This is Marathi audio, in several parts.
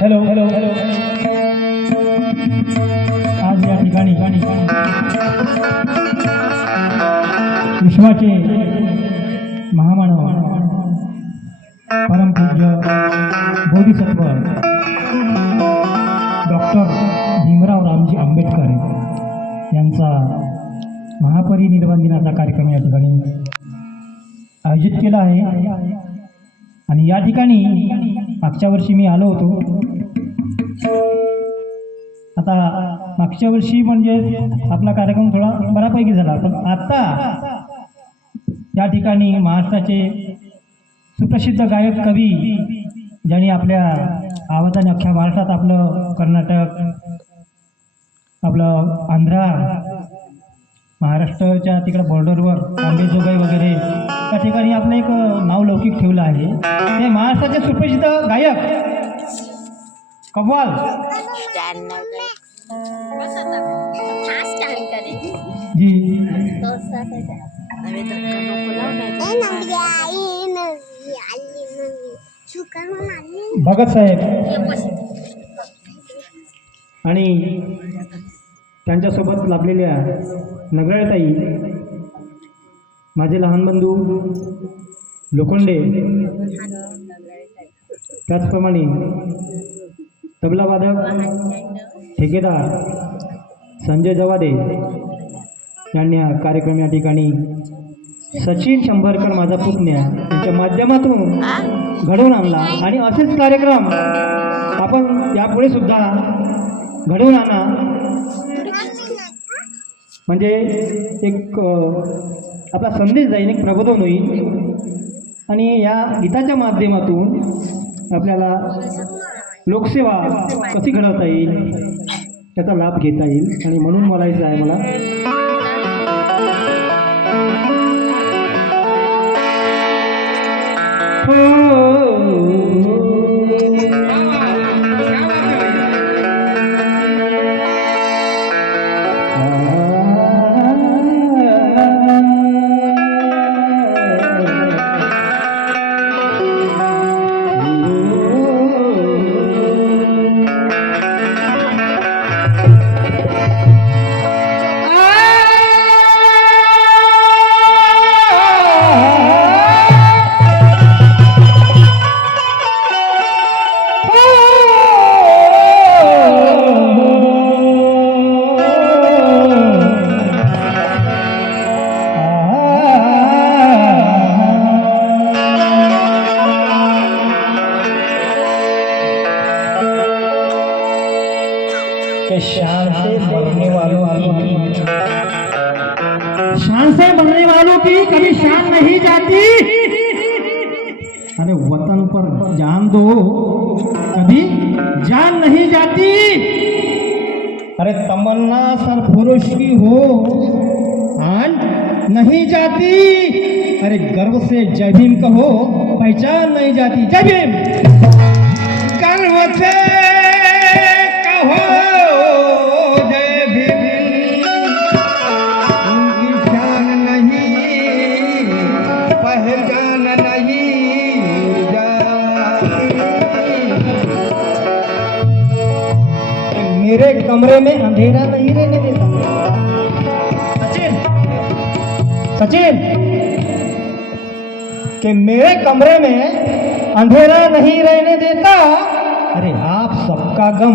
Hello hello hello. आज या ठिकाणी विश्वाचे महामानव परमपूज्य बोधिसत्व डॉक्टर भीमराव रामजी आंबेडकर यांचा महापरिनिर्वाण दिनाचा कार्यक्रम या ठिकाणी आयोजित केला आहे. आणि या ठिकाणी मागच्या वर्षी मी आलो होतो. आता मागच्या वर्षी म्हणजे आपला कार्यक्रम थोडा बऱ्यापैकी झाला, पण आता या ठिकाणी महाराष्ट्राचे सुप्रसिद्ध गायक कवी ज्यांनी आपल्या आवाजाने अख्ख्या महाराष्ट्रात आपलं कर्नाटक, आपलं आंध्रा, महाराष्ट्राच्या तिकडं बॉर्डरवर अंबेजोगाई वगैरे त्या ठिकाणी आपलं एक नाव लौकिक ठेवलं आहे. ते महाराष्ट्राचे सुप्रसिद्ध गायक कव्वाल जी भगत साहेब आणि त्यांच्यासोबत लाभलेल्या नगराळताई, माझे लहान बंधू लोखंडे, त्याचप्रमाणे तबलावादक ठेकेदार संजय जवादे यांनी हा कार्यक्रम या ठिकाणी सचिन शंभरकर माझा पुतण्या यांच्या माध्यमातून घडवून आणला. आणि असेच कार्यक्रम आपण यापुढे सुद्धा घडवून आणा, म्हणजे एक आपला संदेश जाईल, एक प्रबोधन होईल. आणि या गीताच्या माध्यमातून आपल्याला लोकसेवा कशी घडवता येईल त्याचा लाभ घेता येईल. आणि म्हणून म्हणायचं आहे मला शान से मरने वालों की कभी शान नहीं जाती. अरे वतन पर जान दो कभी जान नहीं जाती. अरे तमन्ना सरफरोश की हो आन नहीं जाती. अरे गर्व से जय भीम कहो पहचान नहीं जाती. जय भीम. गर्व से कहो मेरे कमरे में अंधेरा नहीं रहने देता. सचिन सचिन कि मेरे कमरे में अंधेरा नहीं रहने देता. अरे आप सबका गम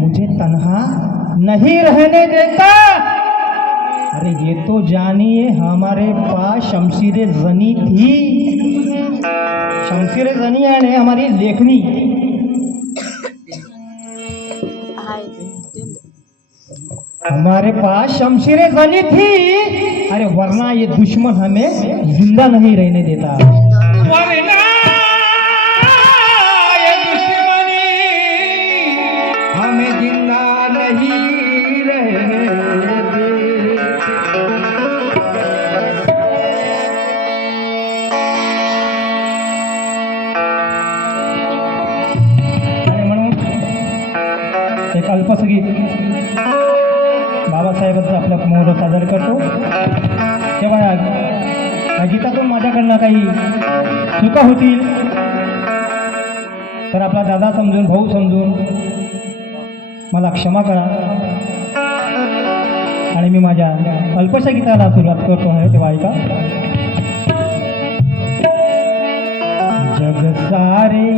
मुझे तन्हा नहीं रहने देता. अरे ये तो जानिए हमारे पास शमशीरे जनी थी. शमशीरे जनी यानी हमारी लेखनी. हमारे पास शमशीरें जनी थी. अरे वरना ये दुश्मन हमें जिंदा नहीं रहने देता. वरना ये दुश्मनी हमें जिंदा नहीं रहने देता. आणि म्हणून एक अल्पसंगीत बाबासाहेबांचं आपल्या मोहर सादर करतो. तेव्हा या गीतातून माझ्याकडनं काही चुका होतील तर आपला दादा समजून, भाऊ समजून मला क्षमा करा आणि मी माझ्या अल्पशा गीताला सुरुवात करतो आहे. तेव्हा ऐका. जग सारे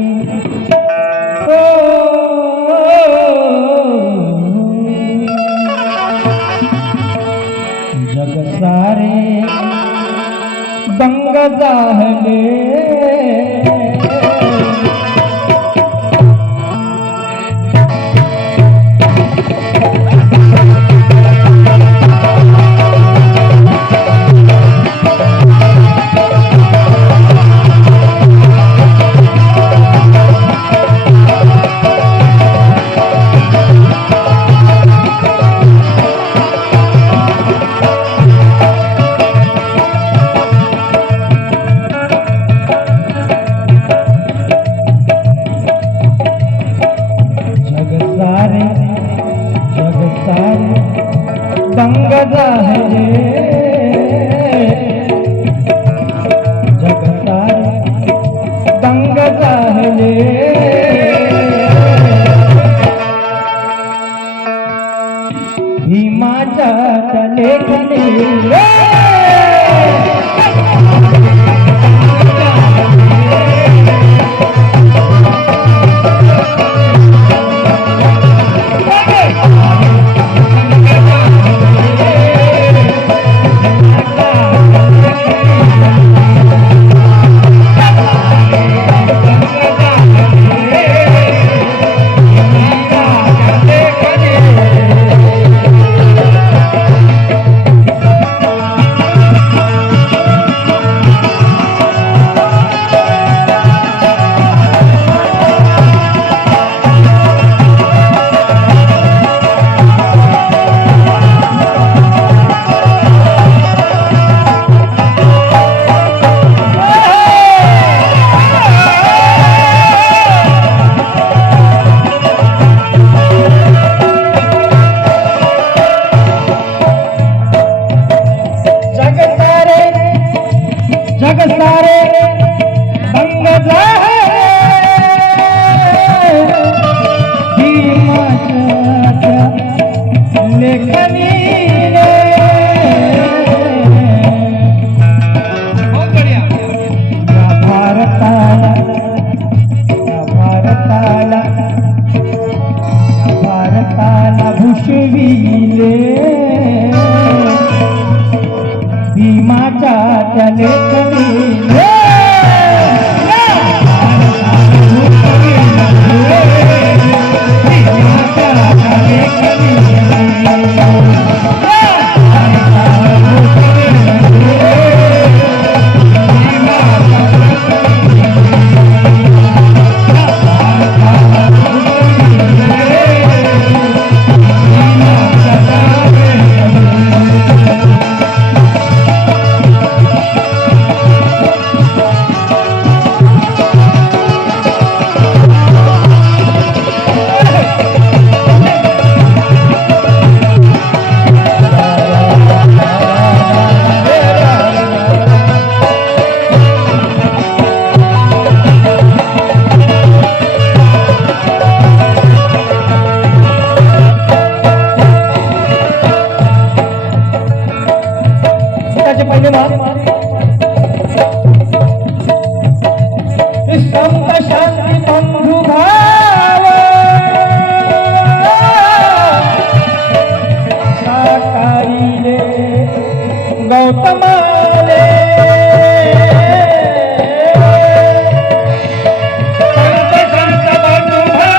ओ जग सारे दंग झाले, दंग झाले, जग सारे दंग झाले. भीमाच्या लेखनी जग सारे दंग झाले, भीमाच्या लेखनी भारताला भूषविले, भीमाच्या त्या लेखनी पहिले संत शांती बंधु भाव साकारिले गौतमाले, संत बंधु भाव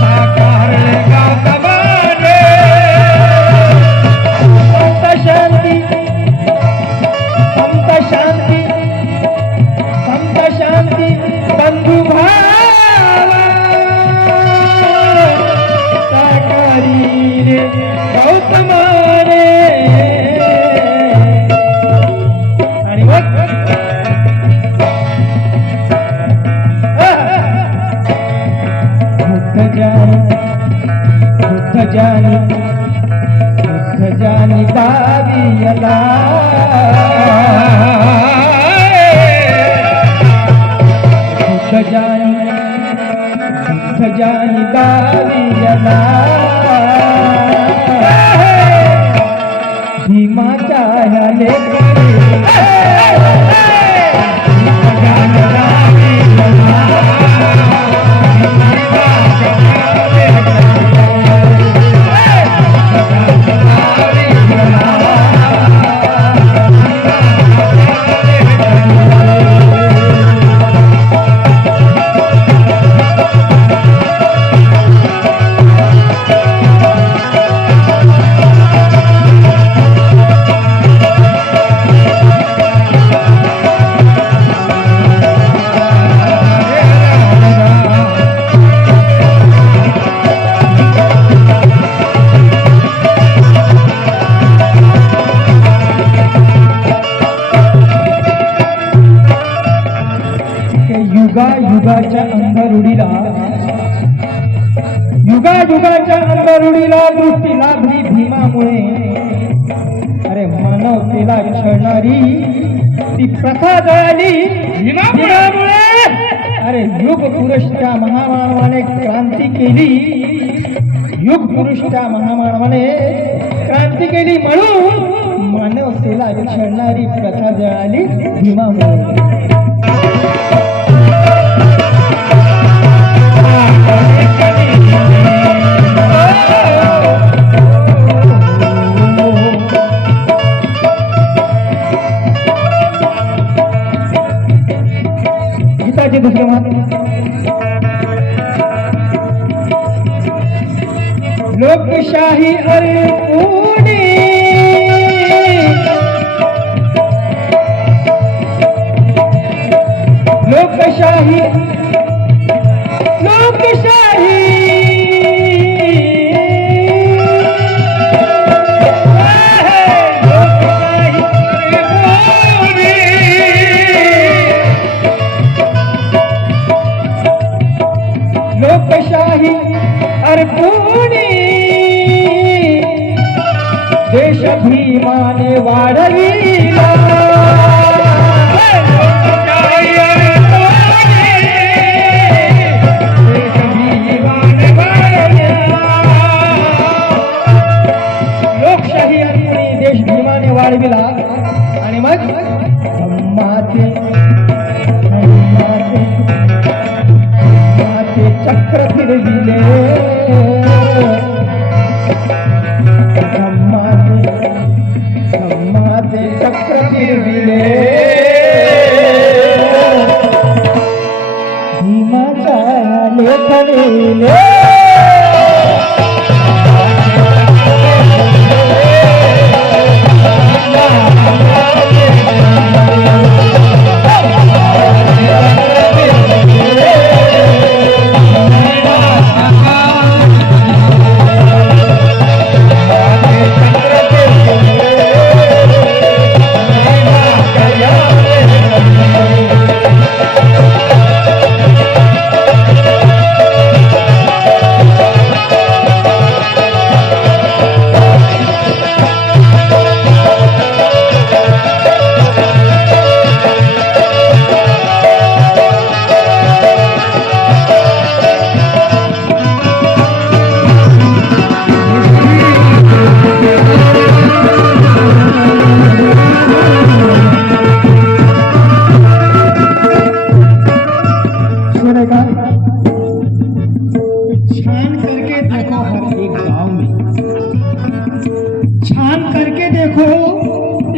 साकारिले गौतमाले, संत शांती बंधु भाव साकारी रे गौतम रे. आणि बुद्ध जानी दावियला, दुग्धजानी गाविलला भीमाच्या ह्या लेकरी युगाच्या अंधारुडीला दृष्टी लाभली भीमामुळे. अरे मानवतेला छळणारी ती प्रथा जळाली भीमामुळे. अरे युग पुरुष त्या महामानवाने क्रांती केली. युग पुरुष त्या महामानवाने क्रांती केली म्हणून मानवतेला छळणारी प्रथा जळाली भीमामुळे. गीताचे दुसरे लोकशाही अरे लोकशाही लोकशाही अर्पुणी देश भीमाने वाढविला. लोकशाही अर्पुणी देश भीमाने वाढविला. आणि मग चक्र फिरविले. धम्माचे चक्र फिरविले. भीमाच्या लेखनिले.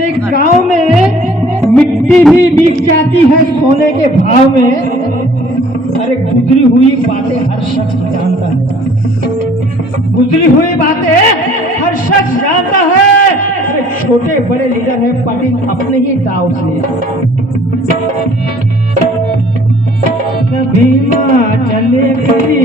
एक गांव में मिट्टी भी बिक जाती है सोने के भाव में. अरे गुजरी हुई बातें हर शख्स जानता है. गुजरी हुई बातें हर शख्स जानता है. अरे छोटे बड़े लीडर है पार्टी अपने ही दाव से. भीमा चले पड़ी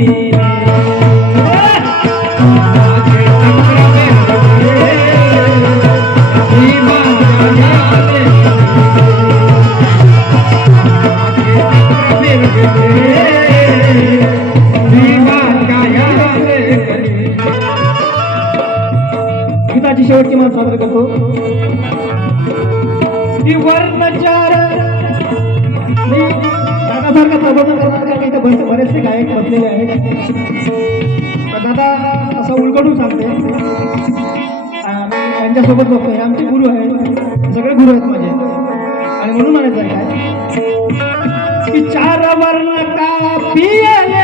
गीताची शेवटची मला सादर करतो. वर्णचार दादासारखा मार्गदर्शन करणार कारण इथे बरेचसे गायक बसलेले आहेत. तर दादा असं उलगडून सांगते, यांच्यासोबत बघतो, हे आमचे गुरु आहेत, सगळे गुरु आहेत माझे. आणि म्हणून म्हणायचं आहे काय की चार वर्ण का पियले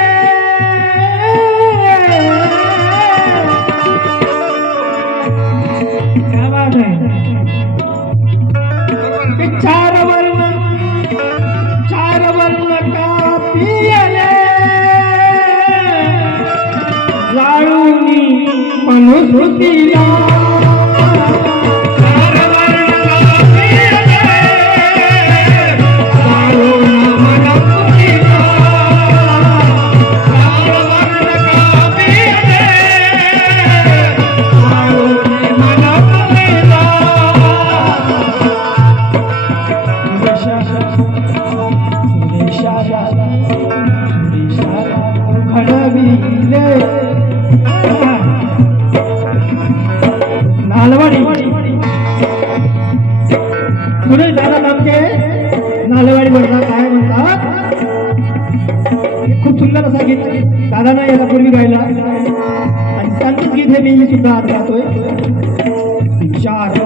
क्या बात है. चार वर्ण का पियले जाळूनी मनुस्मृतीला. सुरेश दादा नामके नालेवाडी म्हणतात, काय म्हणतात, खूप सुंदर असा गीत दादांना याला पूर्वी गायला आणि त्यांचंच गीत हे मी सुद्धा आज गातोय. चार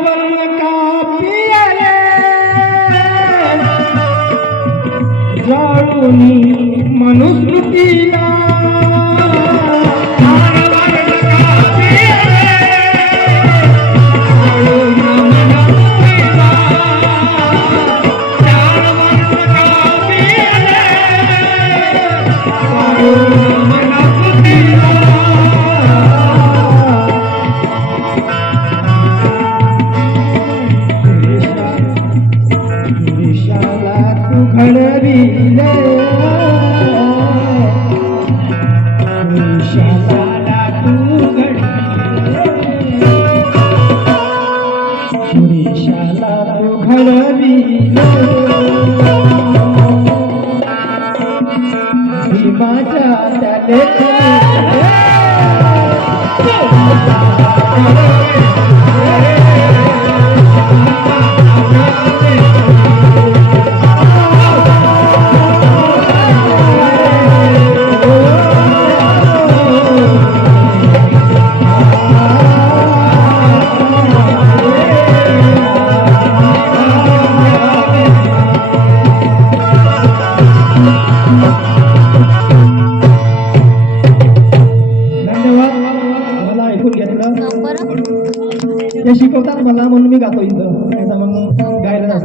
वर्ण का पियाले जाळूनी मनुस्मृतीला. घडविले पुरुषाला तू घडविले, पुरुषाला तू घडविले. भीमाच्या त्या ते शिकवतात मला म्हणून मी गातो इथं, मग गायला